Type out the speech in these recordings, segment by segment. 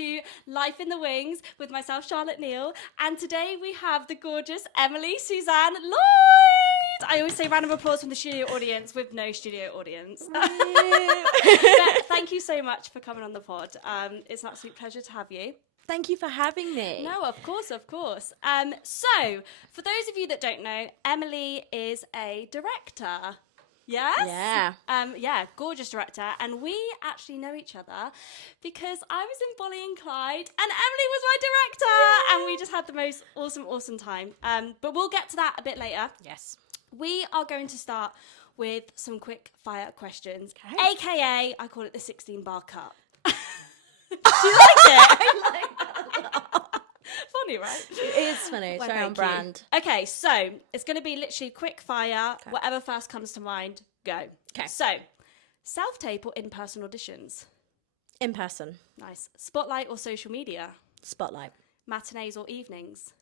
to Life in the Wings with myself, Charlotte Neal. And today we have the gorgeous Emily, Susanne, Lloyd. I always say round of applause from the studio audience with no studio audience. But thank you so much for coming on the pod. It's an absolute pleasure to have you. Thank you for having me. No, of course, of course. So, for those of you that don't know, Emily is a director. Yes? Yeah. Gorgeous director. And we actually know each other because I was in Bolly and Clyde and Emily was my director. And we just had the most awesome time. But we'll get to that a bit later. Yes. We are going to start with some quick fire questions, Okay. AKA, I call it the 16-bar cut. Do you like it? I like that a lot. Funny, right? It is funny. It's Well, very on thank you. brand. Okay, so it's going to be literally quick fire. Okay. Whatever first comes to mind, go. Okay. So, self-tape or in-person auditions? In person. Nice. Spotlight or social media? Spotlight. Matinees or evenings?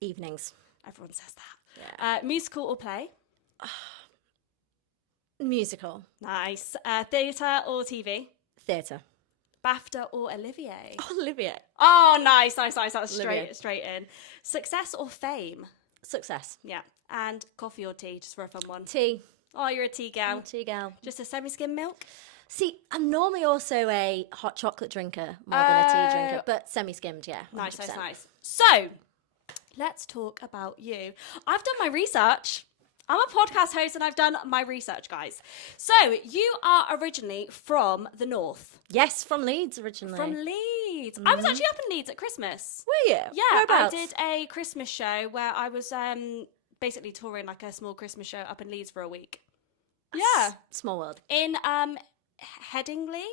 Evenings. Everyone says that. Yeah. Musical or play? Musical. Nice. Theatre or TV? Theatre. BAFTA or Olivier? Olivia. Oh, nice. That's Olivier. straight in. Success or fame? Success. Yeah. And coffee or tea, just for a fun one. Tea. Oh, you're a tea gal. Tea gal. Just a semi-skim milk? See, I'm normally also a hot chocolate drinker more than a tea drinker, but semi-skimmed, yeah. 100%. Nice. So, let's talk about you. I've done my research. I'm a podcast host and I've done my research, guys. So, you are originally from the north. Yes, from Leeds originally. From Leeds. I was actually up in Leeds at Christmas. Were you? Yeah, I Whereabouts? did a Christmas show where I was basically touring like a small Christmas show up in Leeds for a week. Yeah. Small world. In Headingley?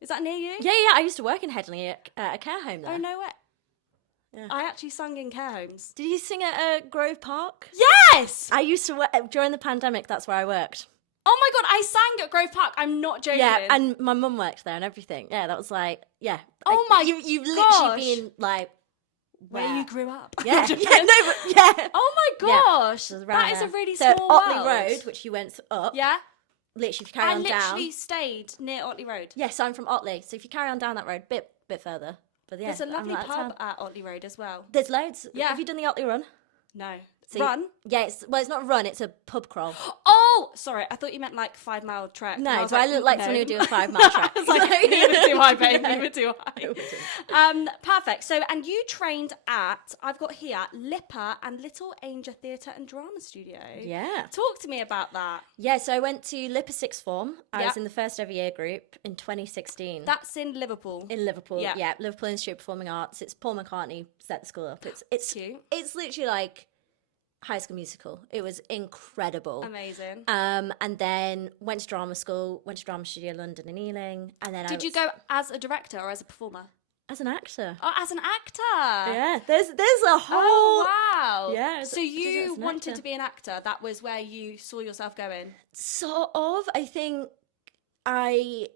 Is that near you? Yeah. I used to work in Headingley at a care home there. Oh, no way. Yeah. I actually sung in care homes. Did you sing at Grove Park? Yes! I used to work during the pandemic. That's where I worked. Oh my God, I sang at Grove Park. I'm not joking. Yeah, and my mum worked there and everything. Yeah, that was like, yeah. Oh my you've gosh. literally been like where you grew up. Yeah, yeah. Oh my gosh, It was around that is there. a really so small Otley world. Road, which you went up. Yeah, Literally, if you carry I on literally down. stayed near Otley Road. Yes, I'm from Otley, so if you carry on down that road, bit further. But yeah, There's a lovely I'm pub at Otley Road as well. There's loads. Yeah. Have you done the Otley Run? No. So Run? Yeah, it's not a run, it's a pub crawl. Oh, sorry. I thought you meant like 5 mile trek. No, do I look like someone who would do a 5 mile trek? I was like, neither do I, babe. No. Neither do I. Perfect. So, and you trained at, I've got here, Lipper and Little Angel Theatre and Drama Studio. Yeah. Talk to me about that. Yeah, so I went to Lipper Sixth Form. I Yeah. was in the first ever year group in 2016. That's in Liverpool. In Liverpool, Yeah. yeah. Liverpool Institute of Performing Arts. It's Paul McCartney set the school up. It's Cute. It's literally like High School Musical. It was incredible. Amazing. And then went to drama school, went to Drama Studio London in Ealing, and then Did you go as a director or as a performer? as an actor? Oh, as an actor. Yeah, there's a whole Oh, wow. Yeah, So I did it you as an wanted actor. to be an actor. That was where you saw yourself going. Sort of. I think I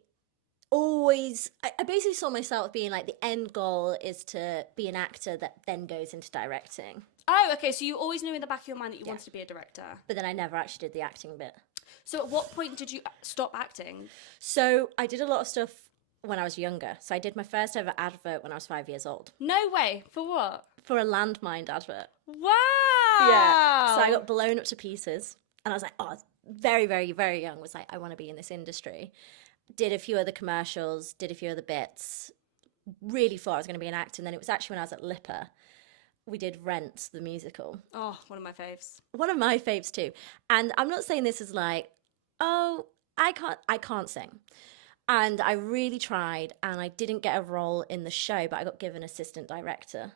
basically saw myself being like the end goal is to be an actor that then goes into directing. Oh, okay. So you always knew in the back of your mind that you wanted to be a director. But then I never actually did the acting bit. So at what point did you stop acting? So I did a lot of stuff when I was younger. So I did my first ever advert when I was 5 years old No way. For what? for a landmine advert. Wow. Yeah. So I got blown up to pieces. And I was like, oh, very, very, very young. Was like, I want to be in this industry. Did a few other commercials, did a few other bits. Really thought I was going to be an actor. And then it was actually when I was at Lipper. We did Rent, the musical. Oh, one of my faves. One of my faves too. And I'm not saying this is like, oh, I can't sing. And I really tried and I didn't get a role in the show, but I got given assistant director.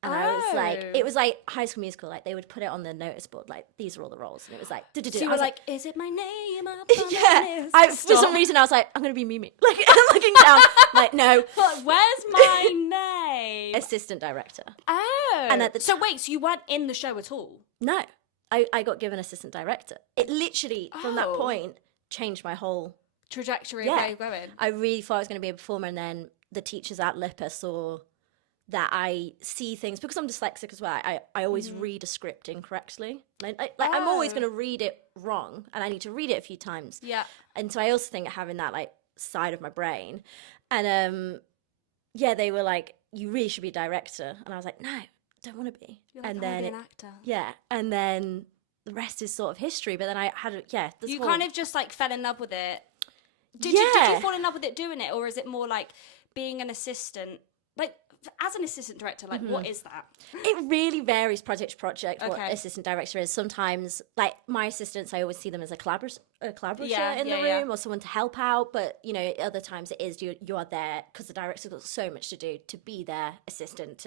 And I was like, it was like High School Musical, like they would put it on the notice board, like these are all the roles. And it was like, So I you were was like, is it my name up on yeah. the list? For some reason I was like, I'm going to be Mimi. Like I'm looking down, like no. But where's my name? Assistant director. Oh. And at the so wait, so you weren't in the show at all? No, I got given assistant director. It literally, from that Oh. point, changed my whole Trajectory Yeah. of where you're going. I really thought I was going to be a performer, and then the teachers at Lipper saw that I see things because I'm dyslexic as well. I always read a script incorrectly. I'm always going to read it wrong, and I need to read it a few times. Yeah. And so I also think having that like side of my brain, and yeah, they were like, you really should be a director. And I was like, no, I don't want to be. You're like, And I wanna then be an actor. yeah, and then the rest is sort of history. But then I had this You whole, kind of just like fell in love with it. Did Yeah. you fall in love with it doing it, or is it more like being an assistant? Like as an assistant director, like what is that? It really varies project to project what Okay. assistant director is. Sometimes, like my assistants, I always see them as a collaborator Yeah, in the yeah, room or someone to help out. But you know, other times it is you are there because the director's got so much to do to be their assistant,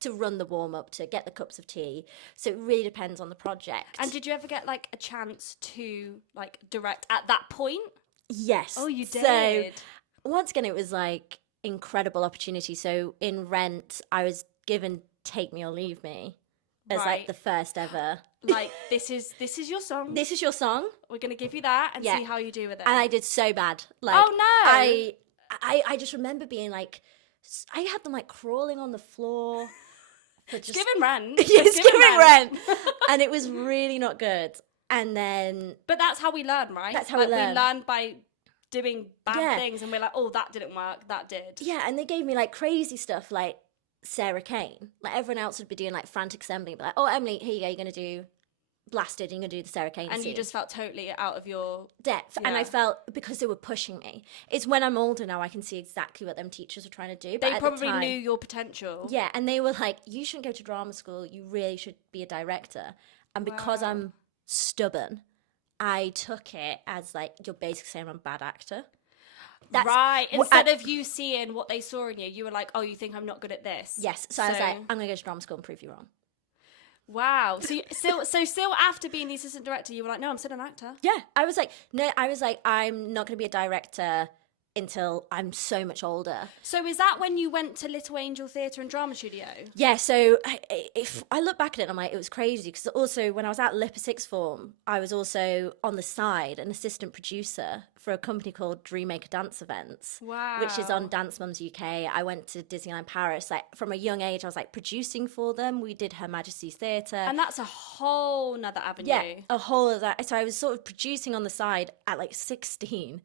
to run the warm up, to get the cups of tea. So it really depends on the project. And did you ever get like a chance to like direct at that point? Yes. Oh, you So did. once again, it was like incredible opportunity. So in Rent, I was given "Take Me or Leave Me" as like Right. the first ever. Like this is your song. This is your song. We're gonna give you that and Yeah. see how you do with it. And I did so bad. Like, Oh, no. I just remember being like, I had them like crawling on the floor. For just Giving rent. Yes, Giving giving rent. And it was really not good. And then But that's how we learn, right? That's how we learn. We learn by doing bad Yeah. things, and we're like, oh, that didn't work. That did. yeah, and they gave me like crazy stuff like Sarah Kane. Like everyone else would be doing like frantic assembly, but like, oh Emily, here you go, you're gonna do Blasted, you're gonna do the Sarah Kane And scene. you just felt totally out of your. Depth. And Yeah. I felt because they were pushing me. It's when I'm older now I can see exactly what them teachers were trying to do. But They at the probably time- knew your potential. Yeah, and they were like, you shouldn't go to drama school, you really should be a director. And because Wow. I'm stubborn, I took it as like, you're basically saying I'm a bad actor. That's Right. what Instead of you seeing what they saw in you, you were like, oh, you think I'm not good at this. Yes. So I was like, I'm gonna go to drama school and prove you wrong. Wow. So still after being the assistant director, you were like, no, I'm still an actor. Yeah. I was like, I'm not gonna be a director until I'm so much older. So is that when you went to Little Angel Theatre and Drama Studio? Yeah, so if I look back at it, I'm like, it was crazy because also when I was at Lipper Sixth Form, I was also on the side an assistant producer for a company called Dreammaker Dance Events, Wow. which is on Dance Mums UK. I went to Disneyland Paris. Like from a young age, I was like producing for them. We did Her Majesty's Theatre. And that's a whole nother avenue. Yeah, a whole of that. So I was sort of producing on the side at like 16.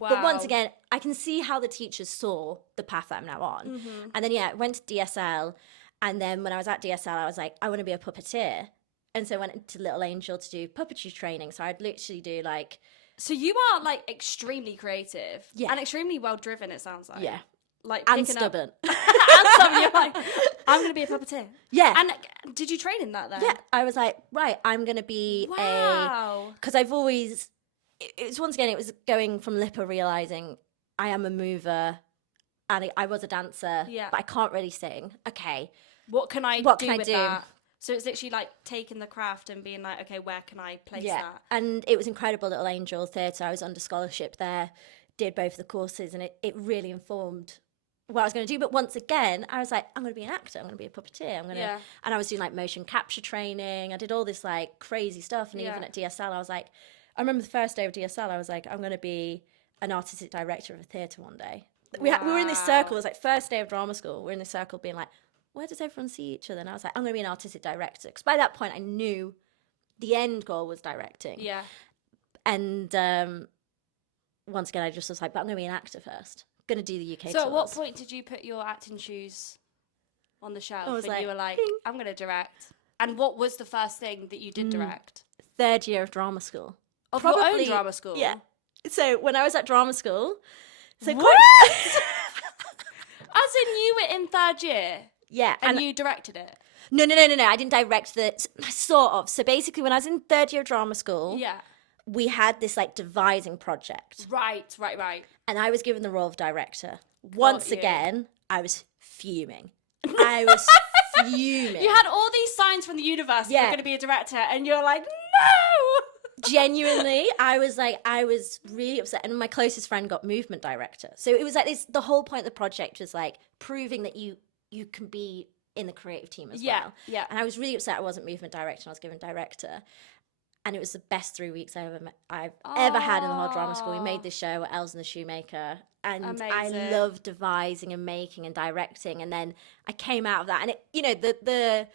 Wow. But once again, I can see how the teachers saw the path that I'm now on. Mm-hmm. And then, yeah, I went to DSL. And then when I was at DSL, I was like, I want to be a puppeteer. And so I went to Little Angel to do puppetry training. So I'd literally do like, So you are like extremely creative. Yeah. And extremely well driven, it sounds like. yeah, Like and picking stubborn. Up, and stubborn. You're like, I'm going to be a puppeteer. Yeah. And did you train in that then? Yeah, I was like, right, I'm going to be Wow. because I've always, it's once again, it was going from Lipper realizing I am a mover and I was a dancer, Yeah. but I can't really sing. Okay. What can I What do can I with do? that? So it's literally like taking the craft and being like, okay, where can I place that? And it was incredible, Little Angel Theatre. I was under scholarship there, did both the courses, and it really informed what I was going to do. But once again, I was like, I'm going to be an actor. I'm going to be a puppeteer. I'm going to, Yeah. and I was doing like motion capture training. I did all this like crazy stuff. And Yeah. even at DSL, I was like, I remember the first day of DSL, I was like, I'm going to be an artistic director of a theatre one day. We were in this Wow. circle. It was like first day of drama school. We're in this circle being like, where does everyone see each other? And I was like, I'm going to be an artistic director. Because by that point, I knew the end goal was directing. Yeah. And once again, I just was like, but I'm going to be an actor first. Going to do the UK So at what tours. point did you put your acting shoes on the shelf I was and like, you were like, "Ding." I'm going to direct? And what was the first thing that you did direct? Third year of drama school. Of your Probably- own drama school? Yeah. So when I was at drama school, so What? As in you were in third year yeah, and you directed it? no, I didn't direct the sort of. So basically, when I was in third year of drama school, Yeah. we had this like devising project, Right. and I was given the role of director. Once you. again, I was fuming. I was fuming. You had all these signs from the universe that Yeah. you're going to be a director and you're like, no! Genuinely, I was really upset, and my closest friend got movement director. So it was like this. The whole point of the project was like proving that you can be in the creative team as Yeah, well. yeah. And I was really upset I wasn't movement director, and I was given director. And it was the best 3 weeks I've ever had in the whole drama school. We made this show, Els and the Shoemaker, and I Amazing. loved devising and making and directing. And then I came out of that, and it, the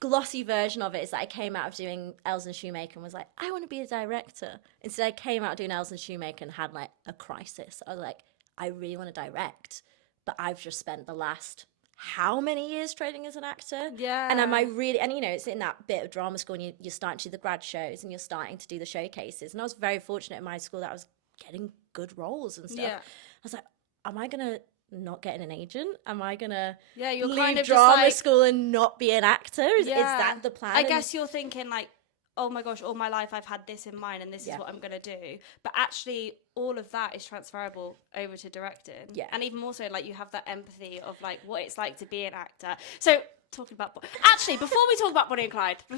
glossy version of it is that I came out of doing Els and the Shoemaker and was like, I want to be a director. Instead, I came out doing Els and the Shoemaker and had like a crisis. I was like, I really want to direct, but I've just spent the last how many years training as an actor? Yeah. And am I really, and you know, it's in that bit of drama school and you're starting to do the grad shows and you're starting to do the showcases. And I was very fortunate in my school that I was getting good roles and stuff. Yeah. I was like, am I going to not get an agent? Am I going to you're leave kind of drama just like, school and not be an actor? Is that the plan? I guess you're thinking like, oh my gosh, all my life I've had this in mind and this is what I'm going to do. But actually, all of that is transferable over to directing. Yeah. And even more so, like, you have that empathy of, like, what it's like to be an actor. So, talking about... Actually, before we talk about Bonnie and Clyde, I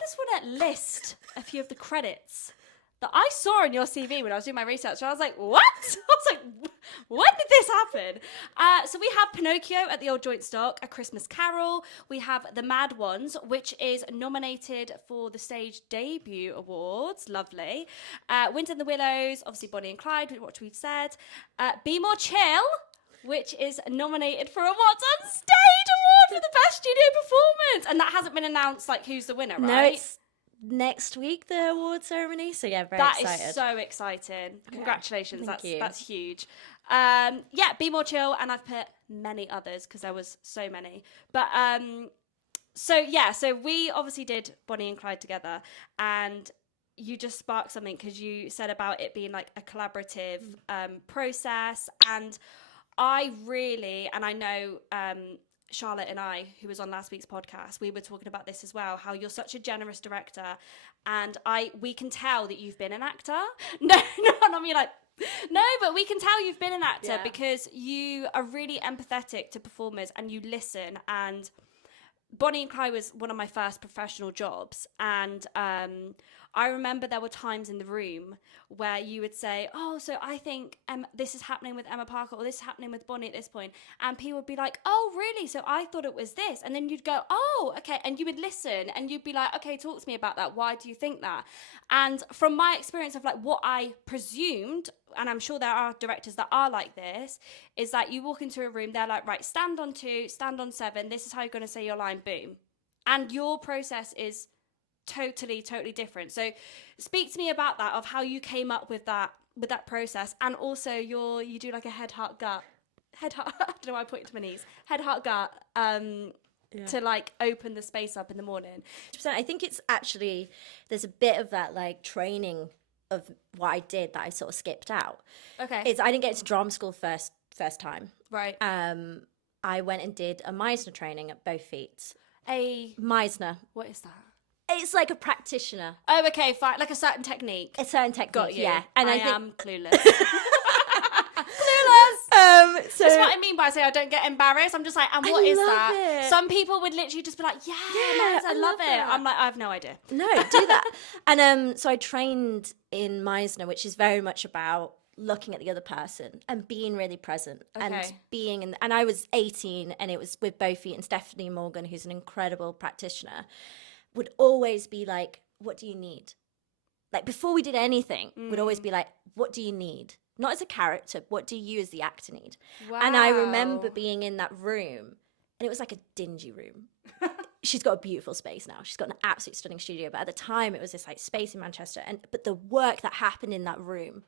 just want to list a few of the credits that I saw in your CV when I was doing my research. I was like, what? I was like, when did this happen? So we have Pinocchio at the Old Joint Stock, A Christmas Carol. We have The Mad Ones, which is nominated for the Stage Debut Awards. Lovely. Winter and the Willows, obviously Bonnie and Clyde, which we've said. Be More Chill, which is nominated for a What's on Stage Award for the Best Studio Performance. And that hasn't been announced, like, who's the winner, right? No, it's next week, the award ceremony. So yeah, very excited. That is so exciting. Congratulations. Thank you. That's huge. Be More Chill, and I've put many others because there was so many. But so we obviously did Bonnie and Clyde together, and you just sparked something because you said about it being like a collaborative process, and I know Charlotte and I, who was on last week's podcast, we were talking about this as well, how you're such a generous director, and we can tell that you've been an actor. No, but we can tell you've been an actor because you are really empathetic to performers and you listen. And Bonnie and Clyde was one of my first professional jobs, and I remember there were times in the room where you would say, oh, so I think this is happening with Emma Parker, or this is happening with Bonnie at this point. And people would be like, oh, really? So I thought it was this. And then you'd go, oh, okay. And you would listen and you'd be like, okay, talk to me about that. Why do you think that? And from my experience of like what I presumed, and I'm sure there are directors that are like this, is that you walk into a room, they're like, right, stand on 2, stand on 7. This is how you're going to say your line, boom. And your process is totally different. So speak to me about that, of how you came up with that process, and also you do like a head heart gut I don't know why I pointed to my knees, head heart gut to like open the space up in the morning. I think it's actually, there's a bit of that like training of what I did that I sort of skipped out. Okay. I didn't get into drama school first time. Right. I went and did a Meisner training at both feet. A Meisner. What is that? It's like a practitioner. Oh, okay, fine. Like a certain technique. A certain technique, Got you. yeah. And I am clueless. So that's what I mean by saying I don't get embarrassed. I'm just like, and what is that? it. Some people would literally just be like, yeah, I love it. that. I'm like, I have no idea. No, do that. And so I trained in Meisner, which is very much about looking at the other person and being really present and being in. And I was 18, and it was with both feet, and Stephanie Morgan, who's an incredible practitioner, would always be like, what do you need? Like before we did anything, would always be like, what do you need? Not as a character, what do you as the actor need? Wow. And I remember being in that room, and it was like a dingy room. She's got a beautiful space now. She's got an absolutely stunning studio. But at the time, it was this like space in Manchester. But the work that happened in that room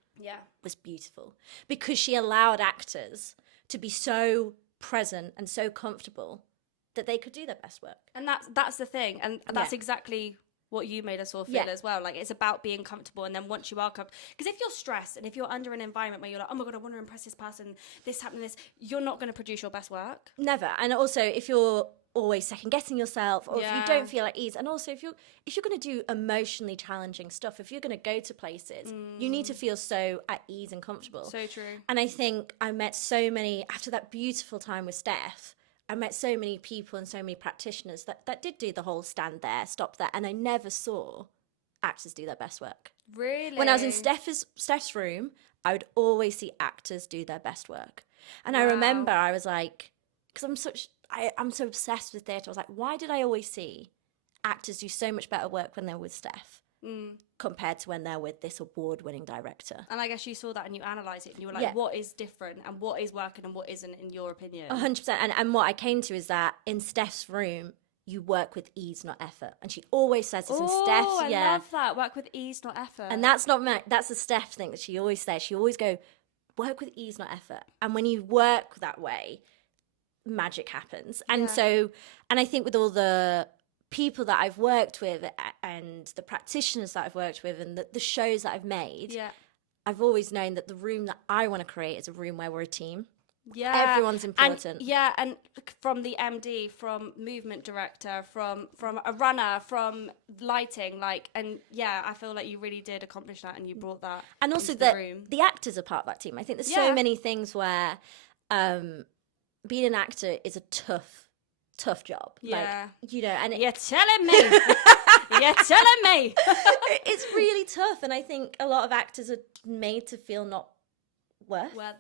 was beautiful, because she allowed actors to be so present and so comfortable that they could do their best work. And that's the thing. And that's exactly what you made us all feel as well. Like, it's about being comfortable, and then once you are comfortable, because if you're stressed and if you're under an environment where you're like, oh my god, I want to impress this person, this happening, this, you're not going to produce your best work. Never. And also, if you're always second guessing yourself, or if you don't feel at ease, and also if you're going to do emotionally challenging stuff, if you're going to go to places, you need to feel so at ease and comfortable. So true. And I think I met so many, after that beautiful time with Steph, I met so many people and so many practitioners that did do the whole stand there, stop there, and I never saw actors do their best work. Really? When I was in Steph's room, I would always see actors do their best work. And I remember I was like, because I'm so obsessed with theatre, I was like, why did I always see actors do so much better work when they were with Steph compared to when they're with this award-winning director? And I guess you saw that and you analysed it and you were like, what is different and what is working and what isn't, in your opinion? 100%. And what I came to is that in Steph's room, you work with ease, not effort. And she always says this in Steph's. I love that. Work with ease, not effort. And that's not that's a Steph thing that she always says. She always go, work with ease, not effort. And when you work that way, magic happens. And and I think with all the people that I've worked with and the practitioners that I've worked with and the shows that I've made, I've always known that the room that I want to create is a room where we're a team. Yeah, everyone's important. And from the MD, from movement director, from a runner, from lighting, like, and I feel like you really did accomplish that, and you brought that. And also into the room. the actors are part of that team. I think there's so many things where being an actor is a tough job. Yeah, like, you know, and you're telling me. You're telling me. It's really tough, and I think a lot of actors are made to feel not worth. Like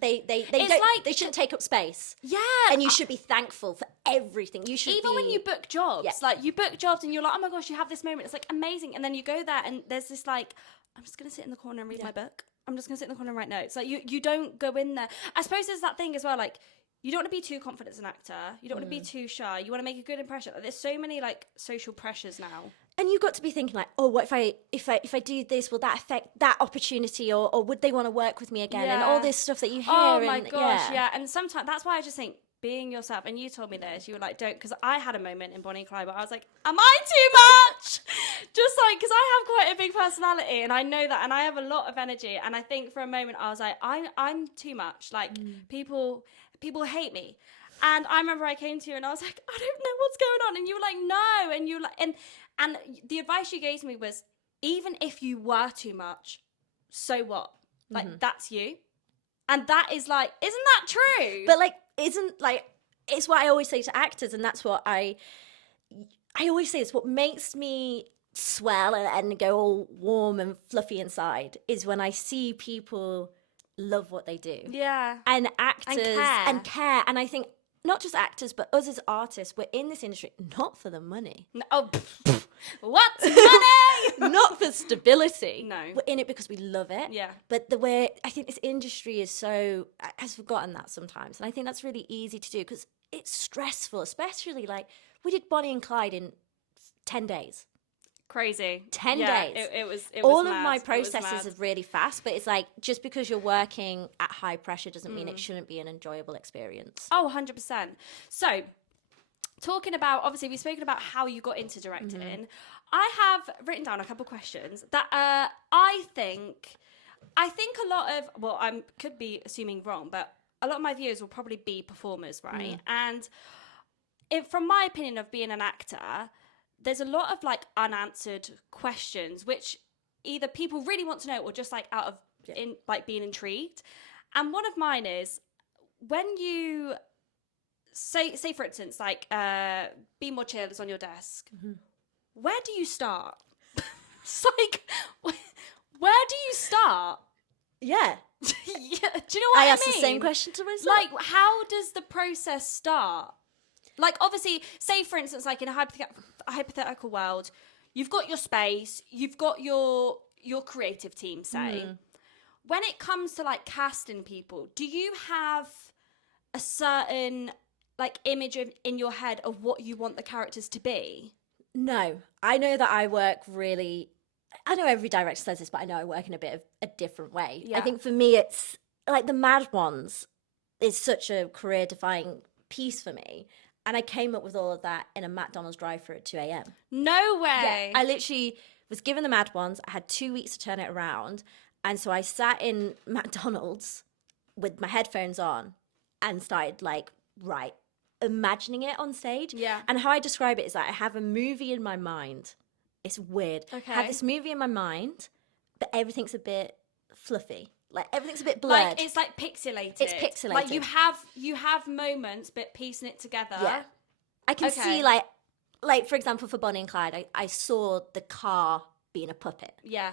they shouldn't take up space. Yeah, and you should be thankful for everything. You should even when you book jobs, like you book jobs, and you're like, oh my gosh, you have this moment. It's like amazing, and then you go there, and there's this like, I'm just gonna sit in the corner and read my book. I'm just gonna sit in the corner and write notes. Like you don't go in there. I suppose there's that thing as well, like. You don't want to be too confident as an actor. You don't want to be too shy. You want to make a good impression. Like, there's so many like social pressures now. And you've got to be thinking like, oh, what if I do this, will that affect that opportunity, or would they want to work with me again? And all this stuff that you hear. Oh my gosh, And sometimes that's why I just think being yourself. And you told me this. You were like, don't, because I had a moment in Bonnie and Clyde where I was like, am I too much? Just like, because I have quite a big personality, and I know that, and I have a lot of energy. And I think for a moment I was like, I'm too much. Like people hate me. And I remember I came to you and I was like, I don't know what's going on. And you were like, no. And you were like, and the advice you gave me was, even if you were too much, so what? Like, that's you. And that is like, isn't that true? But like, it's what I always say to actors. And that's what I always say, it's what makes me swell and go all warm and fluffy inside is when I see people love what they do. Yeah. And actors and care. And I think not just actors, but us as artists, we're in this industry not for the money. No, what? Money? Not for stability. No. We're in it because we love it. Yeah. But the way, I think this industry has forgotten that sometimes. And I think that's really easy to do because it's stressful, especially like we did Bonnie and Clyde in 10 days. Crazy. 10 days. It was all mad. Of my processes are really fast, but it's like just because you're working at high pressure doesn't mean it shouldn't be an enjoyable experience. Oh, 100%. So, talking about, obviously we've spoken about how you got into directing. I have written down a couple of questions that I think a lot of, well, I could be assuming wrong, but a lot of my viewers will probably be performers, right? And from my opinion of being an actor, there's a lot of like unanswered questions which either people really want to know or just like out of like being intrigued. And one of mine is, when you say for instance, like Be More Chill is on your desk, where do you start? It's like, where do you start? Yeah. Do you know what I mean? I ask the same question to myself. Like, how does the process start? Like, obviously, say, for instance, like in a hypothetical world, you've got your space, you've got your creative team, say. When it comes to, like, casting people, do you have a certain, like, image in your head of what you want the characters to be? No. I know that I work really... I know every director says this, but I know I work in a bit of a different way. Yeah. I think for me, it's, like, the Mad Ones is such a career-defining piece for me. And I came up with all of that in a McDonald's drive-thru at 2 a.m. No way. Yeah, I literally was given the Mad Ones. I had 2 weeks to turn it around. And so I sat in McDonald's with my headphones on and started imagining it on stage. Yeah. And how I describe it is that I have a movie in my mind. It's weird. Okay. I have this movie in my mind, but everything's a bit fluffy. Like, everything's a bit blurred. Like, it's like pixelated. It's pixelated. Like, you have moments, but piecing it together. Yeah. I can see, like, for example, for Bonnie and Clyde, I saw the car being a puppet. Yeah.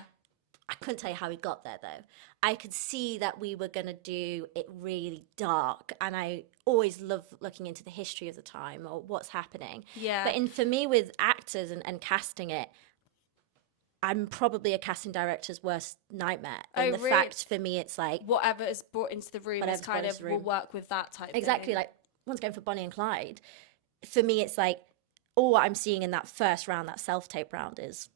I couldn't tell you how we got there, though. I could see that we were going to do it really dark, and I always love looking into the history of the time or what's happening. Yeah. But for me, with actors and casting it, I'm probably a casting director's worst nightmare. And the fact for me, it's like... whatever is brought into the room is kind of will work with that type exactly, thing. Like, once again, for Bonnie and Clyde, for me, it's like, all I'm seeing in that first round, that self-tape round is,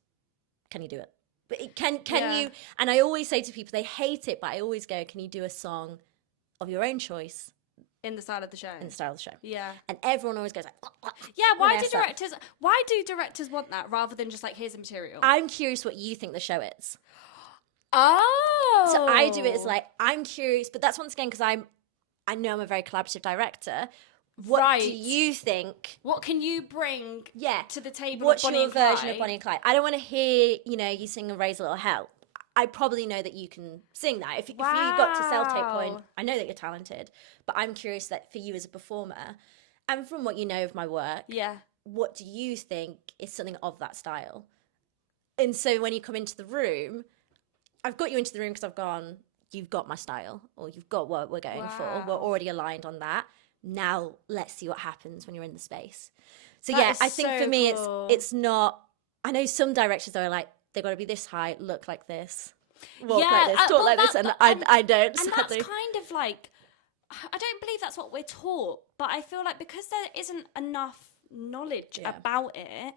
can you do it? But can you? And I always say to people, they hate it, but I always go, can you do a song of your own choice In the style of the show. in the style of the show? Yeah. And everyone always goes like, Yeah, why when I start. do directors want that rather than just like, here's the material? I'm curious what you think the show is. Oh. So I do it as like, I'm curious, but that's once again because I know I'm a very collaborative director. What do you think? What can you bring Yeah. to the table? What's of Bonnie your and Clyde? version of Bonnie and Clyde? I don't want to hear, you sing and Raise a Little Hell. I probably know that you can sing that. If you got to Self-Tape Point, I know that you're talented, but I'm curious that for you as a performer, and from what you know of my work, what do you think is something of that style? And so when you come into the room, I've got you into the room because I've gone, you've got my style, or you've got what we're going for. We're already aligned on that. Now let's see what happens when you're in the space. So I think for me, it's not, I know some directors are like, they've got to be this high, look like this, walk like this, talk like this, and I don't. And that's kind of like, I don't believe that's what we're taught, but I feel like because there isn't enough knowledge about it,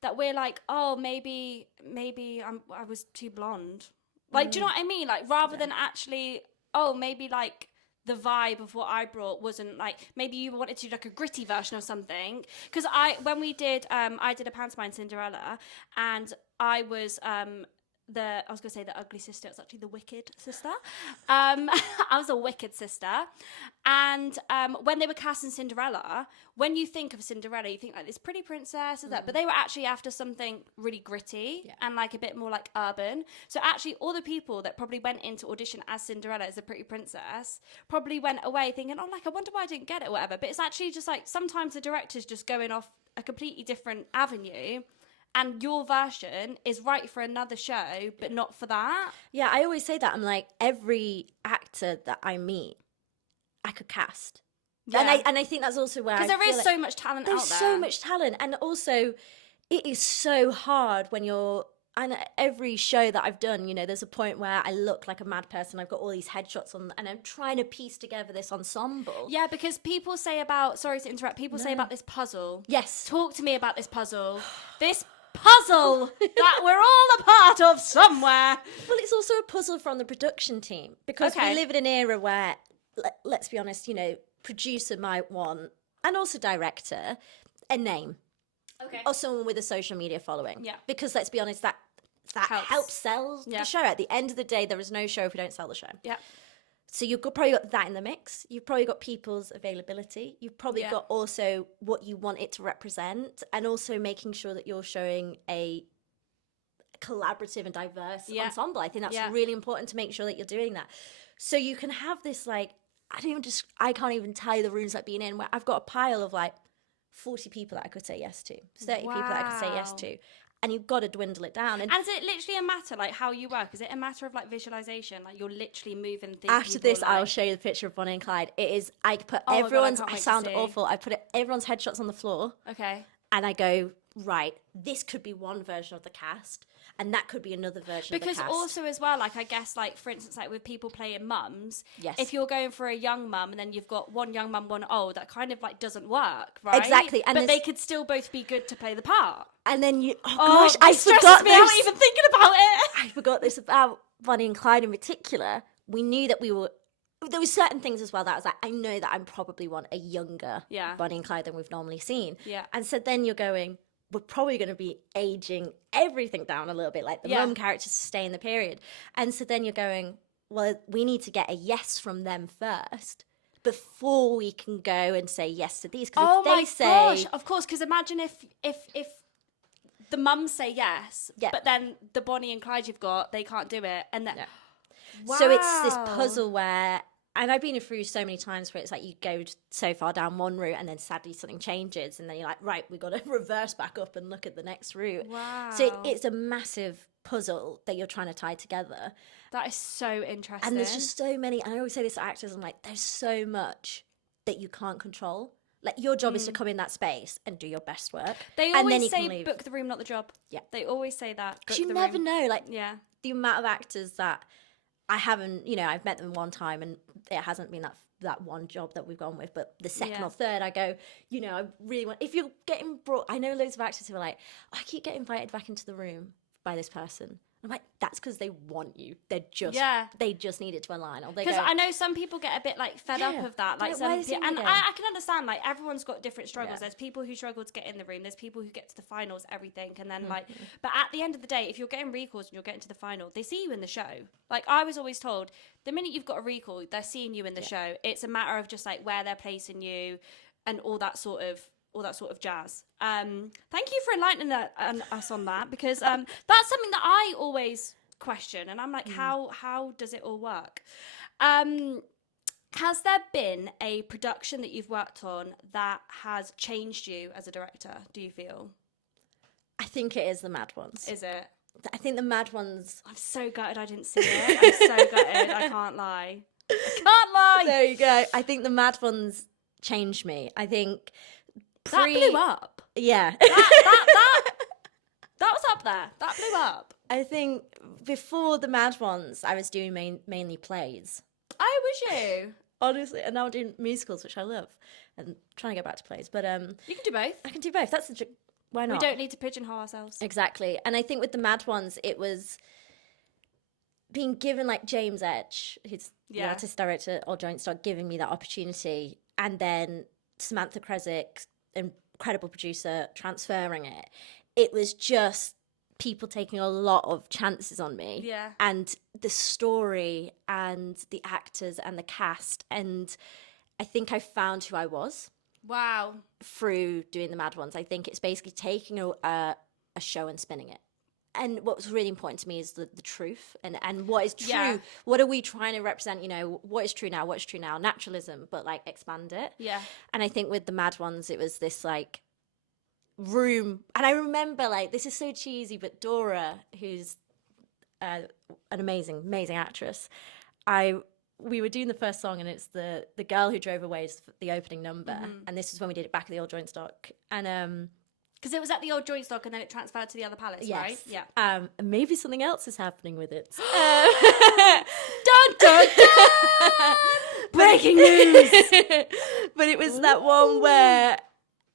that we're like, oh, maybe I was too blonde. Like, do you know what I mean? Like, rather than actually, oh, maybe like the vibe of what I brought wasn't like, maybe you wanted to do like a gritty version of something. Because when we did, I did a pantomime Cinderella, and I was I was going to say the ugly sister. It's actually the wicked sister. I was a wicked sister. And when they were casting Cinderella, when you think of Cinderella, you think like this pretty princess, that, but they were actually after something really gritty and like a bit more like urban. So actually all the people that probably went into audition as Cinderella as a pretty princess probably went away thinking, oh, like, I wonder why I didn't get it or whatever. But it's actually just like sometimes the director's just going off a completely different avenue. And your version is right for another show, but not for that. Yeah, I always say that. I'm like, every actor that I meet, I could cast. Yeah. And I think that's also where because there is so much talent out there. There's so much talent. And also, it is so hard when you're... And every show that I've done, there's a point where I look like a mad person. I've got all these headshots on, and I'm trying to piece together this ensemble. Yeah, because people say about... Sorry to interrupt. People say about this puzzle. Yes. Talk to me about this puzzle. This puzzle that we're all a part of somewhere. Well, it's also a puzzle from the production team, because we live in an era where, let's be honest, producer might want, and also director, a name. Okay. Or someone with a social media following. Yeah. Because let's be honest, that helps sell the show. At the end of the day, there is no show if we don't sell the show. Yeah. So you've probably got that in the mix. You've probably got people's availability. You've probably got also what you want it to represent, and also making sure that you're showing a collaborative and diverse ensemble. I think that's really important to make sure that you're doing that. So you can have this like, I can't even tell you the rooms I've been in where I've got a pile of like 40 people that I could say yes to, 30 people that I could say yes to. And you've got to dwindle it down. And is it literally a matter, like, how you work? Is it a matter of, like, visualization? Like, you're literally moving things. After this, I'll show you the picture of Bonnie and Clyde. It is, I put everyone's, I sound awful, I put everyone's headshots on the floor. Okay. And I go, right, this could be one version of the cast, and that could be another version of the cast. Because also as well, like, I guess, like, for instance, like with people playing mums, yes, if you're going for a young mum and then you've got one young mum, one old, that kind of like doesn't work, right? Exactly. But they could still both be good to play the part. And then gosh, I forgot me out even thinking about it. I forgot this about Bonnie and Clyde in particular. We knew that there were certain things as well that I was like, I know that I probably want a younger Bonnie and Clyde than we've normally seen. Yeah. And so then you're going, we're probably going to be aging everything down a little bit, like the mum characters to stay in the period. And so then you're going, well, we need to get a yes from them first before we can go and say yes to these. Because if they gosh, of course, because imagine if the mums say yes, but then the Bonnie and Clyde you've got, they can't do it. And then, wow. So it's this puzzle where, and I've been through so many times where it's like you go so far down one route and then sadly something changes, and then you're like, right, we've got to reverse back up and look at the next route. Wow. So it's a massive puzzle that you're trying to tie together. That is so interesting. And there's just so many, and I always say this to actors, I'm like, there's so much that you can't control. Like, your job is to come in that space and do your best work. They always say, book the room, not the job. Yeah. They always say that. Because you never know. Like, the amount of actors that I haven't, I've met them one time and it hasn't been that one job that we've gone with, but the second or third, I go, I really want, if you're getting brought, I know loads of actors who are like, I keep getting invited back into the room by this person. I'm like, that's because they want you. They just need it to align. Because I know some people get a bit like fed up of that. Like some people, and I can understand, like everyone's got different struggles. Yeah. There's people who struggle to get in the room. There's people who get to the finals, everything. And then like, but at the end of the day, if you're getting recalls and you're getting to the final, they see you in the show. Like I was always told, the minute you've got a recall, they're seeing you in the show. It's a matter of just like where they're placing you and all that sort of jazz. Thank you for enlightening us on that, because that's something that I always question, and I'm like, how does it all work? Has there been a production that you've worked on that has changed you as a director, do you feel? I think it is the Mad Ones. Is it? I think the Mad Ones... I'm so gutted I didn't see it. I'm so gutted. I can't lie. There you go. I think the Mad Ones changed me. I think... That blew up. Yeah. That was up there. That blew up. I think before the Mad Ones, I was doing mainly plays. Oh, was you? Honestly, and now I'm doing musicals, which I love, and trying to get back to plays. But you can do both. I can do both. That's why not? We don't need to pigeonhole ourselves. Exactly. And I think with the Mad Ones, it was being given like James Edge, who's the artist director or joint star, giving me that opportunity, and then Samantha Kresick, incredible producer, transferring it. It was just people taking a lot of chances on me. Yeah. And the story and the actors and the cast. And I think I found who I was. Wow. Through doing the Mad Ones. I think it's basically taking a show and spinning it. And what was really important to me is the truth and what is true. Yeah. What are we trying to represent? You know, what is true now? What's true now? Naturalism, but like expand it. Yeah. And I think with the Mad Ones, it was this like room. And I remember like, this is so cheesy, but Dora, who's an amazing, amazing actress, we were doing the first song, and it's the girl who drove away is the opening number. Mm-hmm. And this is when we did it back at the old joint stock. And because it was at the old joint stock and then it transferred to the other palace, yes. right? Yeah. And maybe something else is happening with it. Dun, dun, dun! Breaking news! But it was that one where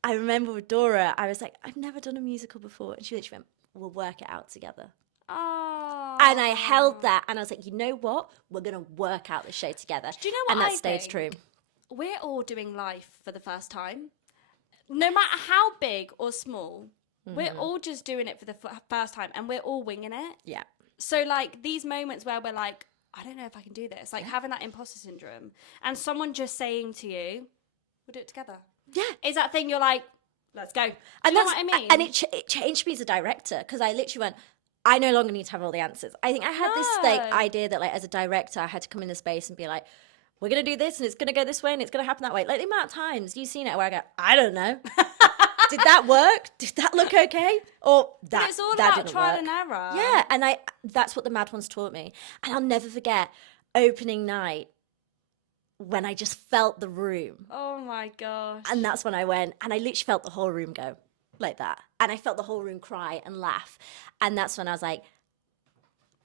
I remember with Dora, I was like, I've never done a musical before. And she literally went, we'll work it out together. Oh. And I held that and I was like, you know what? We're going to work out the show together. Do you know what and that stayed true. We're all doing life for the first time. No matter how big or small, we're all just doing it for the first time, and we're all winging it. Yeah. So, like, these moments where we're like, I don't know if I can do this, like having that imposter syndrome, and someone just saying to you, we'll do it together. Yeah. Is that thing you're like, let's go. Do you know what I mean? And it changed me as a director, because I literally went, I no longer need to have all the answers. I think I had this like idea that like as a director, I had to come in the space and be like, we're going to do this and it's going to go this way and it's going to happen that way. Like the amount of times you've seen it where I go, I don't know. Did that work? Did that look okay? Or that it's all that about trial and error. Yeah, and that's what the Mad Ones taught me. And I'll never forget opening night when I just felt the room. Oh my gosh. And that's when I went, and I literally felt the whole room go like that. And I felt the whole room cry and laugh. And that's when I was like,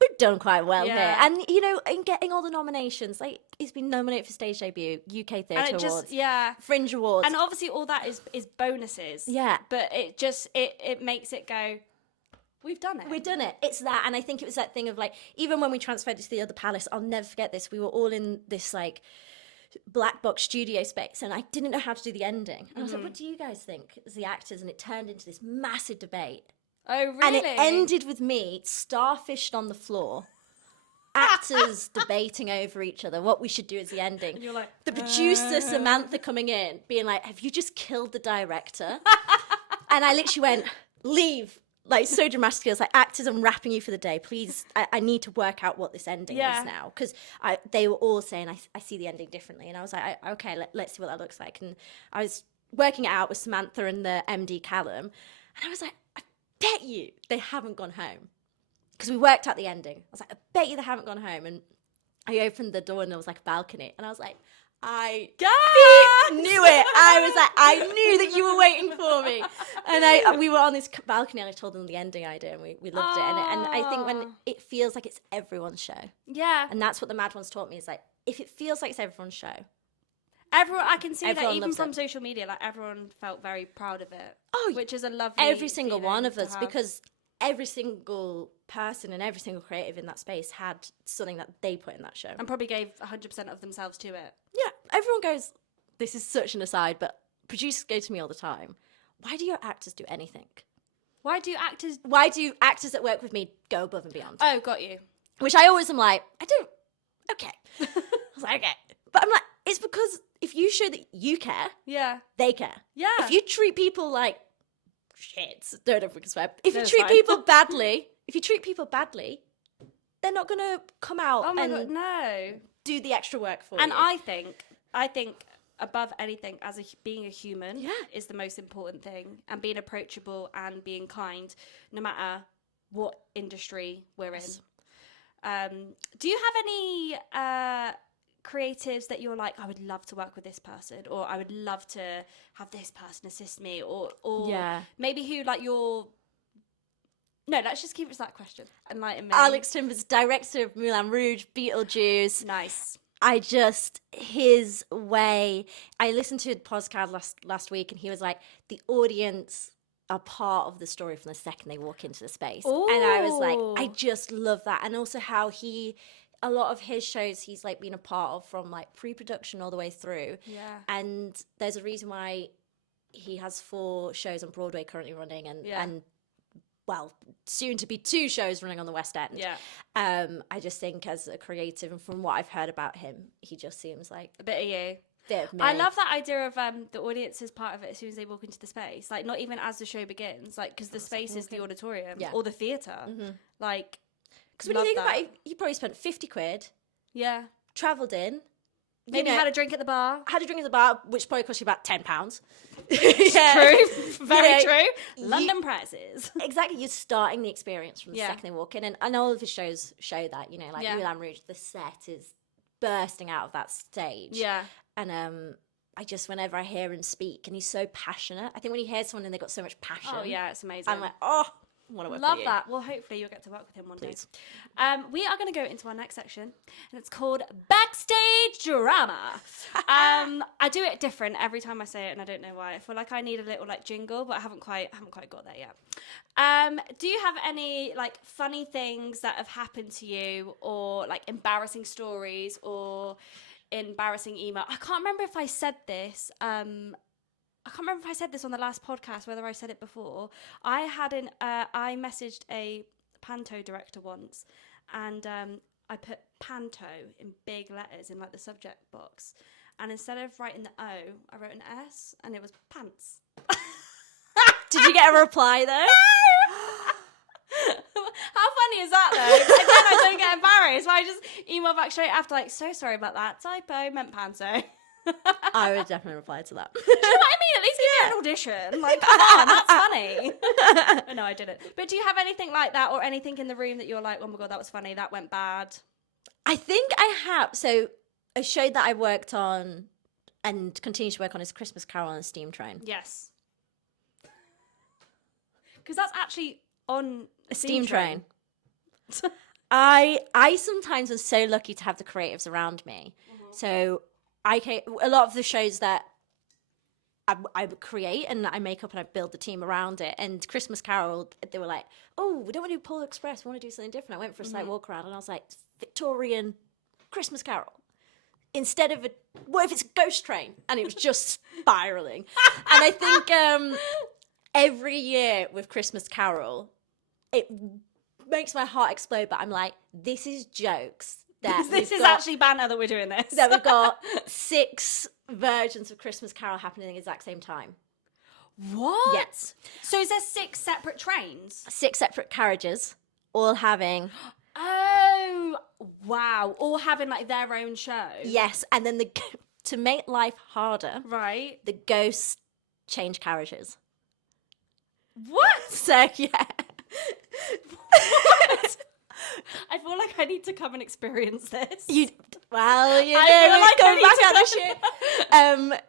we've done quite well here. And, you know, in getting all the nominations, like, he's been nominated for Stage Debut, UK Theatre Awards, Fringe Awards. And obviously all that is bonuses. Yeah. But it just, it makes it go, we've done it. We've done it. It's that. And I think it was that thing of, like, even when we transferred to the other palace, I'll never forget this. We were all in this, like, black box studio space, and I didn't know how to do the ending. And I was like, what do you guys think as the actors? And it turned into this massive debate. Oh, really? And it ended with me starfished on the floor, actors debating over each other what we should do as the ending. And you're like, the producer, Samantha, coming in, being like, have you just killed the director? And I literally went, leave. Like, so dramatically. I was like, actors, I'm wrapping you for the day. Please, I need to work out what this ending is now. Because they were all saying, I see the ending differently. And I was like, okay, let's see what that looks like. And I was working it out with Samantha and the MD, Callum. And I was like, I bet you they haven't gone home. Because we worked out the ending. I was like, I bet you they haven't gone home. And I opened the door and there was like a balcony. And I was like, I knew it. I was like, I knew that you were waiting for me. And we were on this balcony and I told them the ending idea and we loved it. And I think when it feels like it's everyone's show. Yeah. And that's what the Mad Ones taught me, is like, if it feels like it's everyone's show. Everyone, I can see everyone that even from it. social media, like everyone felt very proud of it. Oh, which is a lovely every single one of us, have. because every single person and every single creative in that space had something that they put in that show. And probably gave 100% of themselves to it. Yeah, everyone goes, this is such an aside, but producers go to me all the time, why do your actors do anything? Why do actors... Why do actors that work with me go above and beyond? Oh, got you. Which I always am like, I don't, okay. I was like, okay. But I'm like, it's because if you show that you care, Yeah. they care. Yeah. If you treat people like shit, don't know if we can swear. If No, you it's treat fine. people badly, they're not going to come out Oh my and God, no. do the extra work for And you. I think above anything, being a human Yeah. is the most important thing, and being approachable and being kind, no matter what industry we're Yes. in. Do you have any creatives that you're like, I would love to work with this person, or I would love to have this person assist me, or Yeah. maybe who like your... No, let's just keep it to that question. Enlighten me. Alex Timbers, director of Moulin Rouge, Beetlejuice. Nice. His way. I listened to a podcast last week, and he was like, the audience are part of the story from the second they walk into the space. And I was like, I just love that. And also how a lot of his shows he's like been a part of from like pre-production all the way through. Yeah. And there's a reason why he has 4 shows on Broadway currently running, and well, soon to be 2 shows running on the West End. Yeah. I just think as a creative, and from what I've heard about him, he just seems like A bit of you. bit of me. I love that idea of the audience is part of it as soon as they walk into the space. Like, not even as the show begins, like, because the space is the auditorium or the theatre. Like, because when you think about it, you probably spent 50 quid, yeah, travelled in, maybe had a drink at the bar. had a drink at the bar, which probably cost you about £10. True, very You know, true. London prices. Exactly, you're starting the experience from the Yeah. second they walk in, and all of his shows show that. You know, like Moulin Rouge, the set is bursting out of that stage. Yeah. And I just, whenever I hear him speak, and he's so passionate, I think when you hear someone and they've got so much passion, Oh, yeah, it's amazing. I'm like, oh, I want to work Love with you. that. Well, hopefully you'll get to work with him one Please. day. We are going to go into our next section, and it's called Backstage Drama. I do it different every time I say it, and I don't know why. I feel like I need a little like jingle, but I haven't quite got there yet. Do you have any like funny things that have happened to you, or like embarrassing stories, or embarrassing email? I can't remember if I said this. I can't remember if I said this on the last podcast, whether I said it before. I messaged a panto director once, and I put panto in big letters in like the subject box, and instead of writing the O, I wrote an S, and it was pants. Did you get a reply though? How funny is that though? Again, I don't get embarrassed. I just email back straight after, like, so sorry about that. Typo, meant panto. I would definitely reply to that. Do you know what I mean? At least give me an audition. Like, come on, that's funny. No, I didn't. But do you have anything like that, or anything in the room that you're like, oh my God, that was funny, that went bad? I think I have. So a show that I worked on and continue to work on is Christmas Carol on a Steam Train. Yes. Because that's actually on a Steam Train. I sometimes am so lucky to have the creatives around me. So a lot of the shows that I create and I make up and I build the team around it. And Christmas Carol, they were like, oh, we don't want to do Polar Express, we want to do something different. I went for a slight walk around and I was like, Victorian Christmas Carol. Instead of what if it's a ghost train? And it was just spiraling. And I think every year with Christmas Carol, it makes my heart explode, but I'm like, this is jokes. This is actually banter that we're doing this. That we've got 6 versions of Christmas Carol happening at the exact same time. What? Yes. So is there 6 separate trains? 6 separate carriages, all having... Oh, wow. All having like their own show. Yes, and then to make life harder, Right. the ghosts change carriages. What? So, yeah. What? I feel like I need to come and experience this. You know, I it's coming back out need this to year.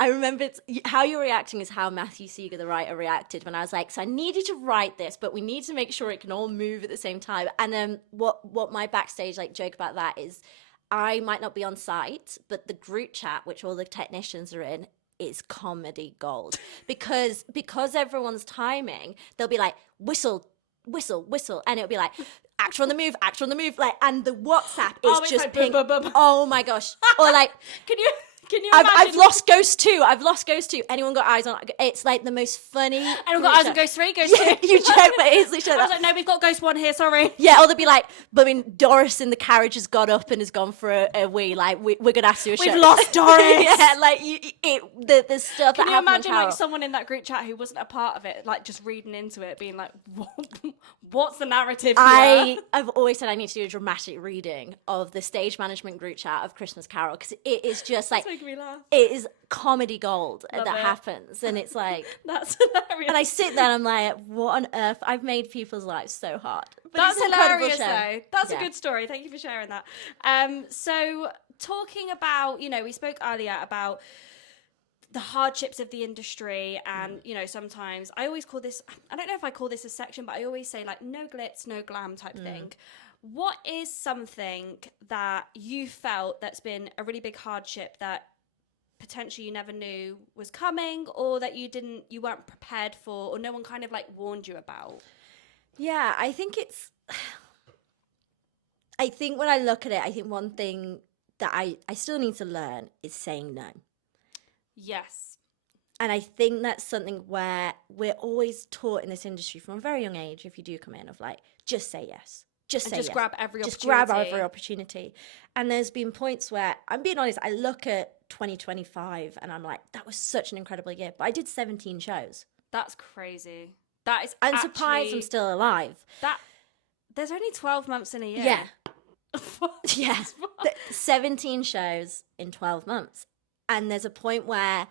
I remember how you're reacting is how Matthew Seeger, the writer, reacted when I was like, so I need you to write this, but we need to make sure it can all move at the same time. And what my backstage like joke about that is, I might not be on site, but the group chat, which all the technicians are in, is comedy gold because everyone's timing. They'll be like, whistle whistle, and it'll be like, actor on the move, like, and the WhatsApp is Oh, it's just like ping. boom, boom, boom. Oh my gosh. Or like, Can you imagine? I've lost Ghost 2. Anyone got eyes on? It's like the most funny. Anyone got eyes on Ghost 3, Ghost 2? Yeah, you joke, but it's literally I was like, no, we've got Ghost 1 here, sorry. yeah, or they'll be like, but I mean, Doris in the carriage has got up and has gone for a wee. Like, we're gonna have to do a show. We've lost Doris. Yeah, like the stuff. Can that you happened imagine in Carol. like someone in that group chat who wasn't a part of it, like just reading into it, being like, what's the narrative here? I've always said I need to do a dramatic reading of the stage management group chat of Christmas Carol because it is just like It's making me laugh. it is comedy gold Love that it. happens, and it's like, That's hilarious. and I sit there and I'm like, what on earth? I've made people's lives so hard. But That's it's an incredible hilarious, show. though. That's Yeah. a good story. Thank you for sharing that. So talking about, we spoke earlier about the hardships of the industry, and sometimes I always call this, I don't know if I call this a section, but I always say like no glitz, no glam type thing. What is something that you felt that's been a really big hardship that potentially you never knew was coming, or that you weren't prepared for, or no one kind of like warned you about? Yeah, I think when I look at it, I think one thing that I still need to learn is saying no. Yes. And I think that's something where we're always taught in this industry from a very young age, if you do come in, of like, just say yes. Just say Just yes. grab every Just opportunity. grab every opportunity. And there's been points where, I'm being honest, I look at 2025 and I'm like, that was such an incredible year. But I did 17 shows. That's crazy. That is I'm surprised I'm actually- still alive. There's only 12 months in a year. Yeah. What? Yeah. 17 shows in 12 months. And there's a point where,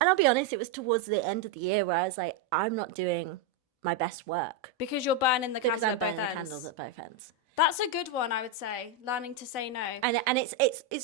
and I'll be honest, it was towards the end of the year where I was like, I'm not doing my best work. Because you're burning the Because candle I'm at both burning the ends. candles at both ends. That's a good one, I would say. Learning to say no. And it's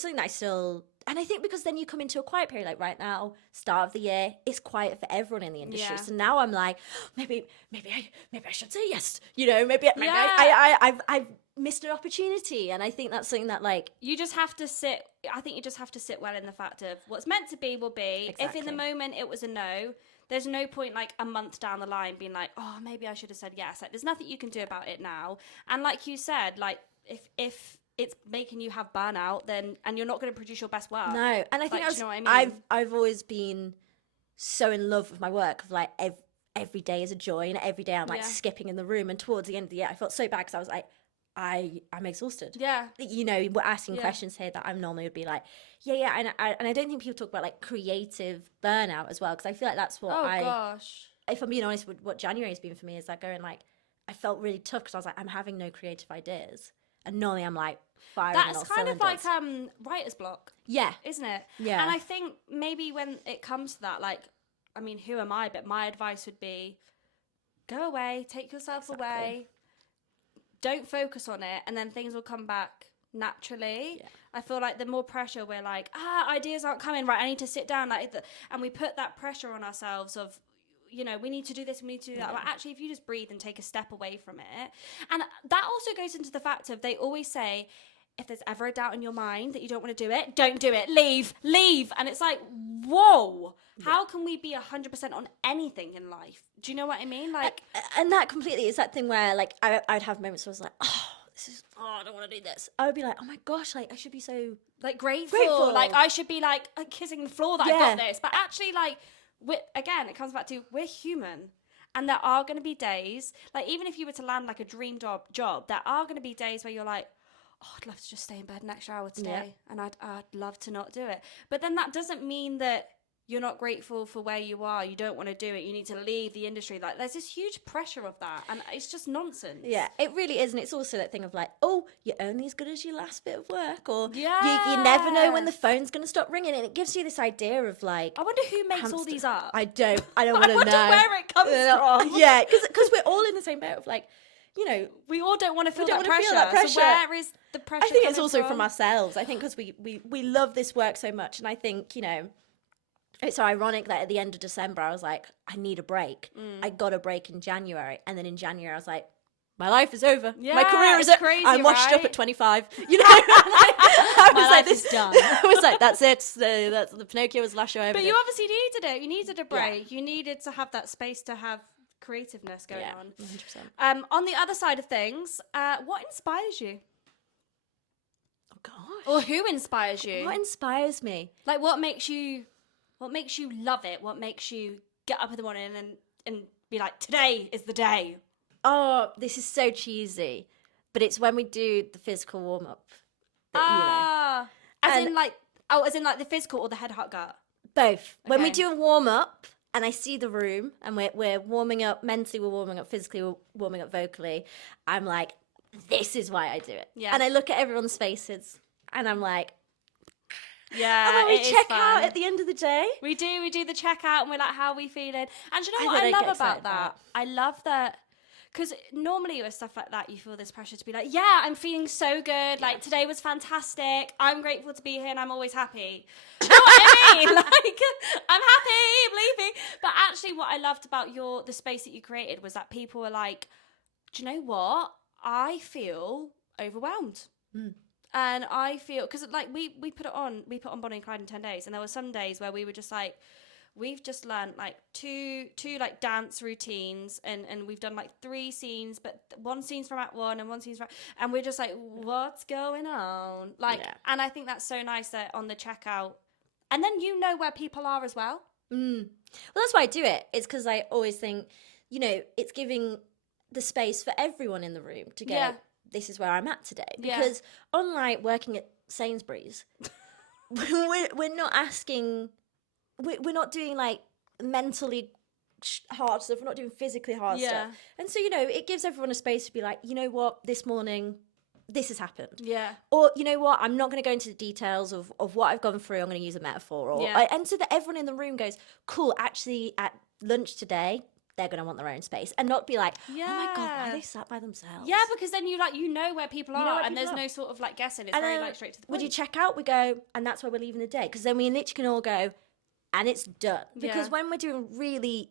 something that I still, and I think because then you come into a quiet period, like right now, start of the year, it's quiet for everyone in the industry. Yeah. So now I'm like, maybe I should say yes. Maybe Yeah. I've missed an opportunity, and I think that's something that like You just have to sit. I think you just have to sit well in the fact of what's meant to be will be. If in the Exactly. moment it was a no, there's no point like a month down the line being like, oh, maybe I should have said yes. Like, there's nothing you can do about it now. And like you said, like if it's making you have burnout, then and you're not going to produce your best work. no. And I think Like, do you know what I mean? I've always been so in love with my work of like every day is a joy, and every day I'm like Yeah. skipping in the room. And towards the end of the year, I felt so bad because I was like, I'm exhausted. Yeah. We're asking Yeah. questions here that I normally would be like, yeah, and I don't think people talk about like creative burnout as well, because I feel like that's what Oh gosh. if I'm being honest with what January has been for me, is that going like, I felt really tough because I was like, I'm having no creative ideas, and normally I'm like firing on That's all kind of like cylinders. writer's block, Yeah, isn't it? Yeah. And I think maybe when it comes to that, like, I mean, who am I? But my advice would be, go away, take yourself Exactly. away, don't focus on it, and then things will come back naturally. Yeah. I feel like the more pressure we're like, ideas aren't coming, right? I need to sit down, and we put that pressure on ourselves of, we need to do this, we need to do that. But actually, if you just breathe and take a step away from it, and that also goes into the fact of, they always say, if there's ever a doubt in your mind that you don't want to do it, don't do it. Leave. And it's like, whoa, how can we be 100% on anything in life? Do you know what I mean? Like, and that completely is that thing where like I'd have moments where I was like, I don't want to do this. I would be like, oh my gosh, like I should be so like grateful. Grateful. Like, I should be like kissing the floor that I Yeah. got this. But actually, like, again, it comes back to, we're human. And there are going to be days, like, even if you were to land like a dream job, there are going to be days where you're like, oh, I'd love to just stay in bed an extra hour today. Yeah. And I'd love to not do it. But then that doesn't mean that you're not grateful for where you are. You don't want to do it. You need to leave the industry. Like, there's this huge pressure of that. And it's just nonsense. Yeah, it really is. And it's also that thing of like, oh, you're only as good as your last bit of work, or Yeah. you never know when the phone's going to stop ringing. And it gives you this idea of like, I wonder who makes all hamster- these up. I don't want to know. wonder where it comes from. Yeah, because we're all in the same boat of like, We all don't want to feel, don't that, wanna pressure. feel that pressure. So where is the pressure I think it's coming also from ourselves. I think because we love this work so much, and I think it's so ironic that at the end of December I was like, I need a break. I got a break in January, and then in January I was like, my life is over. Yeah, My career is it's up. crazy, I'm washed up right? at 25. I was My like, life is done. I was like, that's it. The Pinocchio was the last show I ever But did. you obviously needed it. You needed a break. You needed to have that space to have creativeness going on. 100%. On the other side of things, what inspires you? Oh gosh. Or who inspires you? What inspires me? Like, what makes you love it? What makes you get up in the morning and be like, today is the day? Oh, this is so cheesy, but it's when we do the physical warm up. As in like the physical or the head, heart, gut? Both. When we Okay. do a warm up and I see the room and we're warming up mentally, we're warming up physically, we're warming up vocally, I'm like, this is why I do it. Yeah. And I look at everyone's faces and I'm like, Yeah, and then we it is check fun. out at the end of the day. We do the checkout and we're like, how are we feeling? And do you know I what I don't love get excited about that? about I love that, because normally with stuff like that, you feel this pressure to be like, yeah, I'm feeling so good. Like, today was fantastic. I'm grateful to be here and I'm always happy. Do you know what I mean? Like, I'm happy, I'm leaving. But actually what I loved about the space that you created was that people were like, do you know what? I feel overwhelmed. And I feel, because like we put on Bonnie and Clyde in 10 days, and there were some days where we were just like, we've just learned like two like dance routines, and we've done like 3 scenes, but one scene's from Act 1 and one scene's from, and we're just like, what's going on? Like, Yeah. and I think that's so nice that on the checkout, and then you know where people are as well. Well, that's why I do it. It's because I always think, it's giving the space for everyone in the room to go, Yeah. this is where I'm at today. Yeah. Because unlike working at Sainsbury's, we're not asking, we're not doing like mentally hard stuff. We're not doing physically hard Yeah. stuff. And so, it gives everyone a space to be like, you know what, this morning, this has happened. Yeah. Or, you know what, I'm not going to go into the details of what I've gone through. I'm going to use a metaphor. And so that everyone in the room goes, cool, actually at lunch today, they're going to want their own space, and not be like, oh my God, why are they sat by themselves? Yeah, because then you know where people are, know where and people there's are. no sort of like guessing. It's And very then like straight to the Would point. you check out? We go, and that's why we're leaving the day, because then we literally can all go, and it's done. Because Yeah. when we're doing really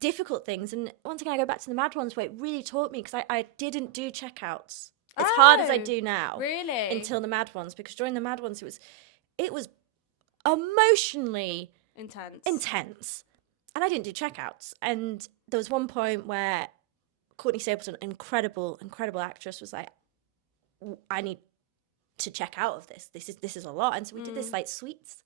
difficult things, and once again I go back to the Mad Ones, where it really taught me, because I didn't do checkouts as hard as I do now. Really? Until the Mad Ones, because during the Mad Ones it was emotionally intense. And I didn't do checkouts. And there was one point where Courtney Stapleton, incredible actress, was like, I need to check out of this. This is a lot. And so we did this like sweets.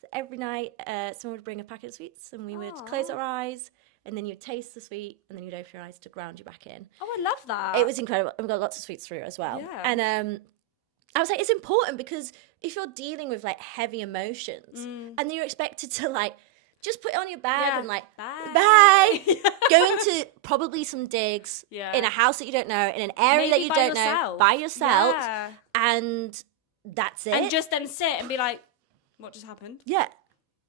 So every night someone would bring a packet of sweets, and we would close our eyes, and then you'd taste the sweet, and then you'd open your eyes to ground you back in. Oh, I love that. It was incredible. And we got lots of sweets through as well. Yeah. And I was like, it's important, because if you're dealing with like heavy emotions and then you're expected to like just put it on your bag and like, bye. Go into probably some digs in a house that you don't know, in an area that you don't know, by yourself. Yeah. And that's it. And just then sit and be like, what just happened? Yeah.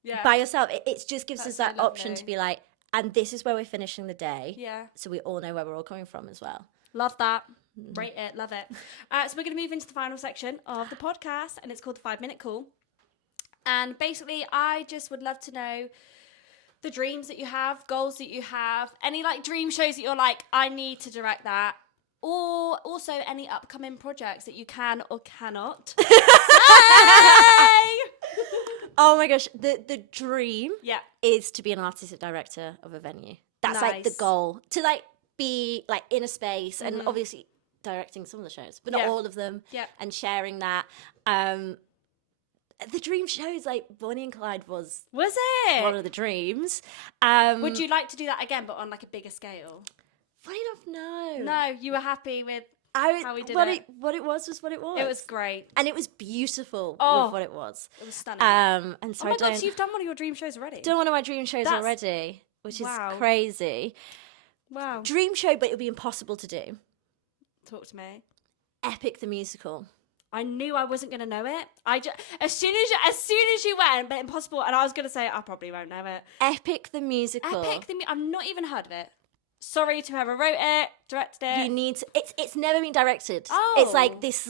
Yeah. By yourself. It just gives That's us that so option lovely. to be like, and this is where we're finishing the day. Yeah. So we all know where we're all coming from as well. Love that. Rate it. Love it. So we're going to move into the final section of the podcast, and it's called the 5-minute call. And basically, I just would love to know the dreams that you have, goals that you have, any like dream shows that you're like, I need to direct that, or also any upcoming projects that you can or cannot. Oh my gosh, the dream Yeah. is to be an artistic director of a venue. That's like the Nice. goal, to like be like in a space and obviously directing some of the shows, but not Yeah. all of them. Yeah. And sharing that. The dream shows, like Bonnie and Clyde was Was it? one of the dreams. Would you like to do that again, but on like a bigger scale? Funny enough, no. No, you were happy with how we did what it. what it was what it was. It was great. and it was beautiful Oh. with what it was. It was stunning. And so Oh my I god, don't so you've done one of your dream shows already? done one of my dream shows That's- already, which Wow. is crazy. Wow. Dream show, but it would be impossible to do. Talk to me. Epic the musical. I knew I wasn't gonna know it. As soon as you went, but impossible, and I was gonna say I probably won't know it. Epic the musical. I've not even heard of it. Sorry to whoever wrote it, directed it. You need to, it's never been directed. Oh. It's like this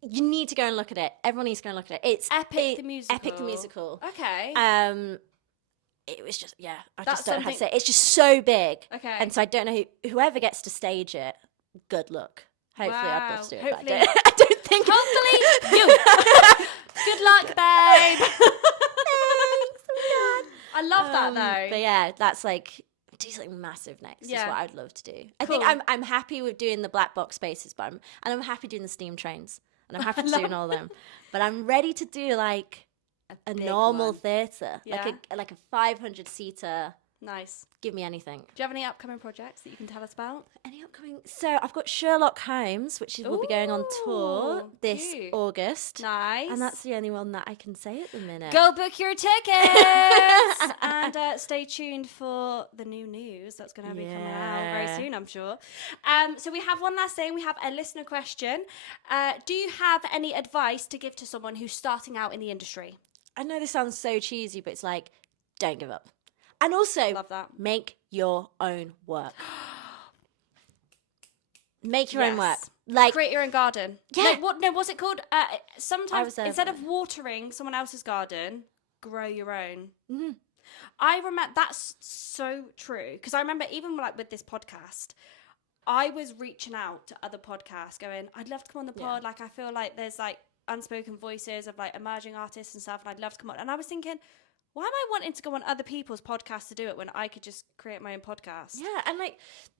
you need to go and look at it. Everyone needs to go and look at it. It's Epic the musical. Epic the musical. Okay. It was just I That's just don't know how to say something- it. It's just so big. Okay. And so I don't know whoever gets to stage it. Good luck. Hopefully I'd Wow. love to do it. Hopefully- But I don't think. Hopefully you. Good luck, babe. Thanks. Oh my God. I love that though. But yeah, that's like do something massive next. Yeah. Is what I'd love to do. I Cool. think I'm happy with doing the black box spaces, and I'm happy doing the steam trains, and I'm happy to doing all them. But I'm ready to do like a big normal one. theatre, Yeah. like a 500 seater. Nice. Give me anything. Do you have any upcoming projects that you can tell us about? Any upcoming? So I've got Sherlock Holmes, which will be going on tour Ooh, this cute. August. Nice. And that's the only one that I can say at the minute. Go book your tickets and stay tuned for the new news that's going to be coming out very soon, I'm sure. So we have one last thing. We have a listener question. Do you have any advice to give to someone who's starting out in the industry? I know this sounds so cheesy, but it's like, don't give up. And also, Love that. make your own work. Make your own work. Yes. Like, Create your own garden. Yeah. What's it called? Sometimes instead of watering someone else's garden, grow your own. mm-hmm. I remember that's so true because I remember even like with this podcast, I was reaching out to other podcasts, going, "I'd love to come on the pod." Like I feel like there's like unspoken voices of like emerging artists and stuff, and I'd love to come on. And I was thinking, why am I wanting to go on other people's podcasts to do it when I could just create my own podcast? Yeah, and like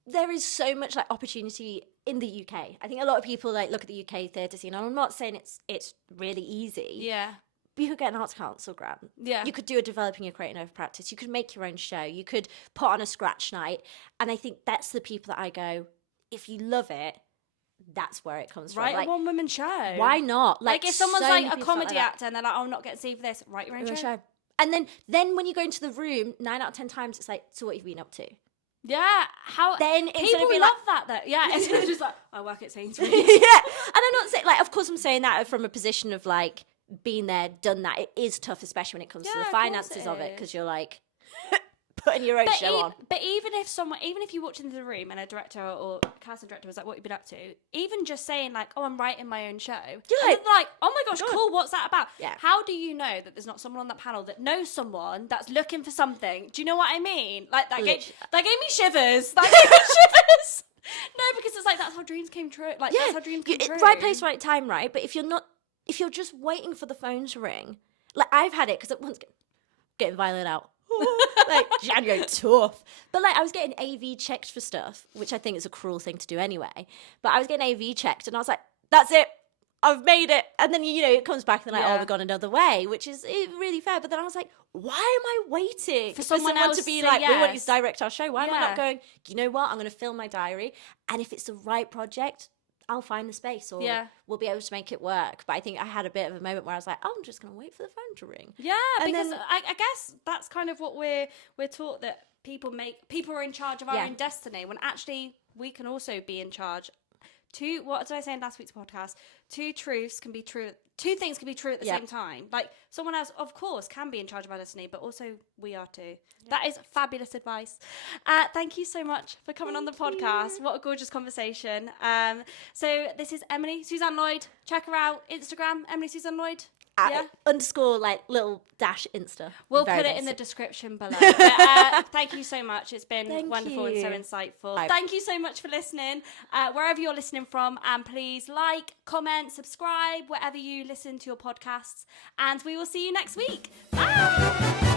there is so much like opportunity in the UK. I think a lot of people like look at the UK theatre scene, and I'm not saying it's really easy. Yeah. You could get an arts council grant. Yeah. You could do a developing your creating over practice. You could make your own show. You could put on a scratch night. And I think that's the people that I go, if you love it, that's where it comes Write from. Like, a one-woman show. why not? Like if someone's so like many a people start comedy like that. actor and they're like, "Oh, I'm not getting seen for this," write your own Your show. And then when you go into the room, 9 out of 10 times, it's like, so what have you been up to? Yeah, how Then it's people gonna be love like- that though. Yeah, it's just like I work at Sainsbury's. Yeah. And I'm not saying, like, of course I'm saying that from a position of like, been there, done that. It is tough, especially when it comes to Yeah, the of course finances it of it, is. because you're like, putting your own show on. But even if you walked into the room and a director or casting director was like, "What have you been up to?" Even just saying like, "Oh, I'm writing my own show," You're and they're like, "Oh my gosh, God. cool! What's that about?" Yeah. How do you know that there's not someone on that panel that knows someone that's looking for something? Do you know what I mean? Like that gave me shivers. That gave me shivers. No, because it's like that's how dreams came true. Like that's how dreams came true. Right place, right time, right? But if you're just waiting for the phone to ring, like I've had it because at once getting violin out. Like January tough, but like I was getting AV checked for stuff, which I think is a cruel thing to do anyway. But I was getting AV checked, and I was like, "That's it, I've made it." And then it comes back, and they're like, "Oh, we've gone another way," which is really fair. But then I was like, "Why am I waiting For someone else to be to like, say we want you yes? to direct our show? Why am I Yeah. not going? You know what? I'm going to fill my diary, and if it's the right project, I'll find the space, or we'll be able to make it work." But I think I had a bit of a moment where I was like, "Oh, I'm just going to wait for the phone to ring." Yeah, And because then- I guess that's kind of what we're taught, that people are in charge of our own destiny, when actually we can also be in charge. What did I say in last week's podcast? Two things can be true at the same time. Like someone else, of course, can be in charge of our destiny, but also we are too. Yeah. That is fabulous advice. Thank you so much for coming on the podcast. What a gorgeous conversation. So this is Emily Susanne Lloyd. Check her out. Instagram, Emily Susanne Lloyd. _ like little dash Insta. We'll Very put it in the basic. description below. But, thank you so much. It's been Thank wonderful and so you. insightful. Bye. Thank you so much for listening, wherever you're listening from. And please like, comment, subscribe, wherever you listen to your podcasts. And we will see you next week. Bye!